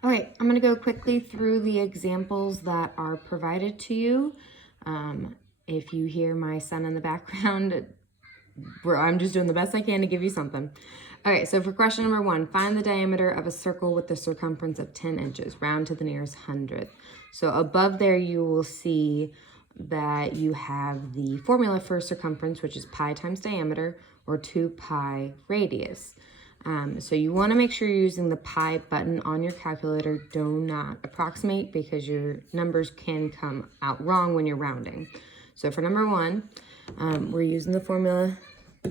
All right, I'm gonna go quickly through the examples that are provided to you. If you hear my son in the background, I'm just doing the best I can to give you something. All right, so for question number 1, find the diameter of a circle with the circumference of 10 inches, round to the nearest hundredth. So above there, you will see that you have the formula for circumference, which is pi times diameter, or 2 pi radius. So you want to make sure you're using the pi button on your calculator. Do not approximate because your numbers can come out wrong when you're rounding. So for number 1, we're using the formula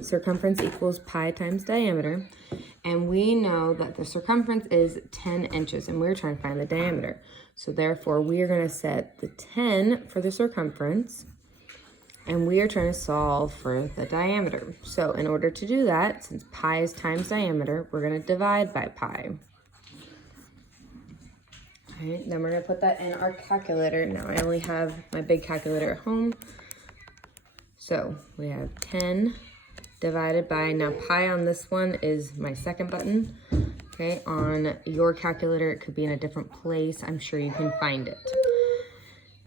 circumference equals pi times diameter. And we know that the circumference is 10 inches and we're trying to find the diameter. So therefore we are going to set the 10 for the circumference and we are trying to solve for the diameter. So in order to do that, since pi is times diameter, we're going to divide by pi. All right, then we're going to put that in our calculator. Now I only have my big calculator at home. So we have 10 divided by, now pi on this one is my second button. Okay, on your calculator, it could be in a different place. I'm sure you can find it.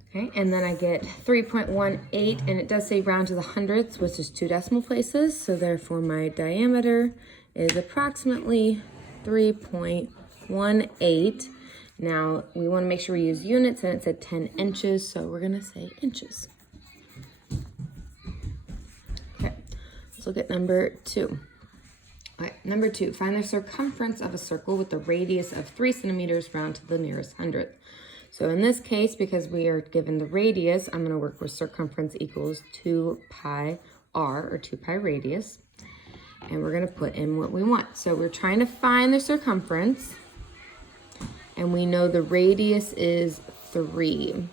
Okay, and then I get 3.18, and it does say round to the hundredths, which is 2 decimal places. So therefore my diameter is approximately 3.18. Now we want to make sure we use units, and it said 10 inches, so we're gonna say inches. Okay, let's look at number 2. All right, number 2, find the circumference of a circle with a radius of 3 centimeters round to the nearest hundredth. So in this case, because we are given the radius, I'm going to work with circumference equals 2 pi r, or 2 pi radius. And we're going to put in what we want. So we're trying to find the circumference. And we know the radius is 3.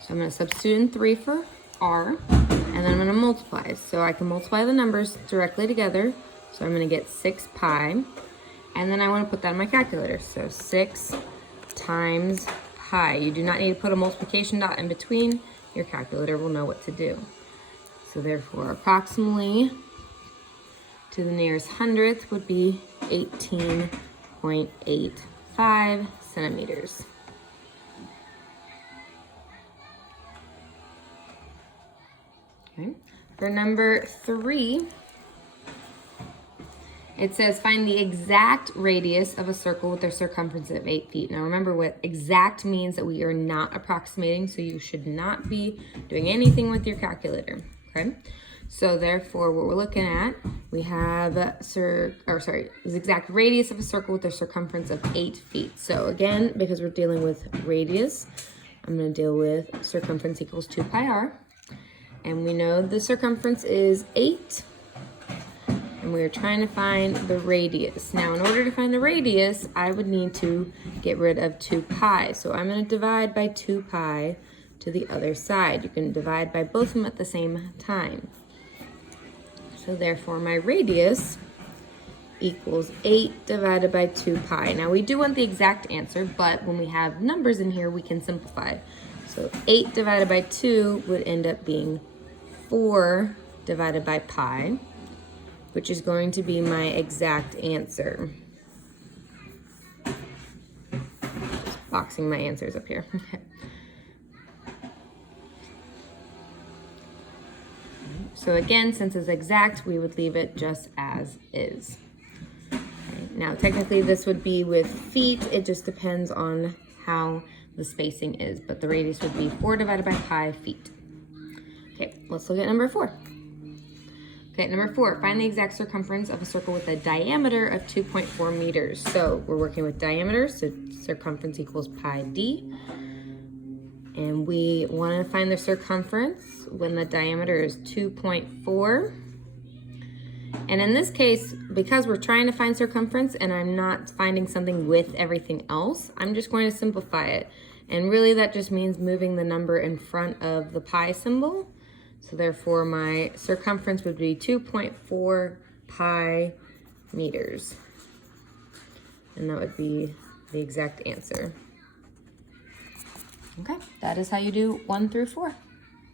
So I'm going to substitute in 3 for r. And then I'm going to multiply. So I can multiply the numbers directly together. So I'm going to get 6 pi. And then I want to put that in my calculator. So 6 times pi. You do not need to put a multiplication dot in between. Your calculator will know what to do. So therefore, approximately to the nearest hundredth would be 18.85 centimeters. Okay. For number 3, it says find the exact radius of a circle with a circumference of 8 feet. Now remember, what exact means that we are not approximating, so you should not be doing anything with your calculator, okay? So therefore, what we're looking at, we have the exact radius of a circle with a circumference of 8 feet. So again, because we're dealing with radius, I'm going to deal with circumference equals 2 pi r. And we know the circumference is 8. And we're trying to find the radius. Now, in order to find the radius, I would need to get rid of 2 pi. So I'm going to divide by 2 pi to the other side. You can divide by both of them at the same time. So therefore, my radius equals 8 divided by 2 pi. Now, we do want the exact answer, but when we have numbers in here, we can simplify. So 8 divided by 2 would end up being 4 divided by pi, which is going to be my exact answer. Just boxing my answers up here. Okay. So again, since it's exact, we would leave it just as is. Okay. Now, technically this would be with feet. It just depends on how the spacing is, but the radius would be 4 divided by pi feet. Okay, let's look at number 4. Okay, number 4, find the exact circumference of a circle with a diameter of 2.4 meters. So we're working with diameter, so circumference equals pi d. And we want to find the circumference when the diameter is 2.4. And in this case, because we're trying to find circumference and I'm not finding something with everything else, I'm just going to simplify it. And really that just means moving the number in front of the pi symbol. So therefore my circumference would be 2.4 pi meters. And that would be the exact answer. Okay, that is how you do 1 through 4.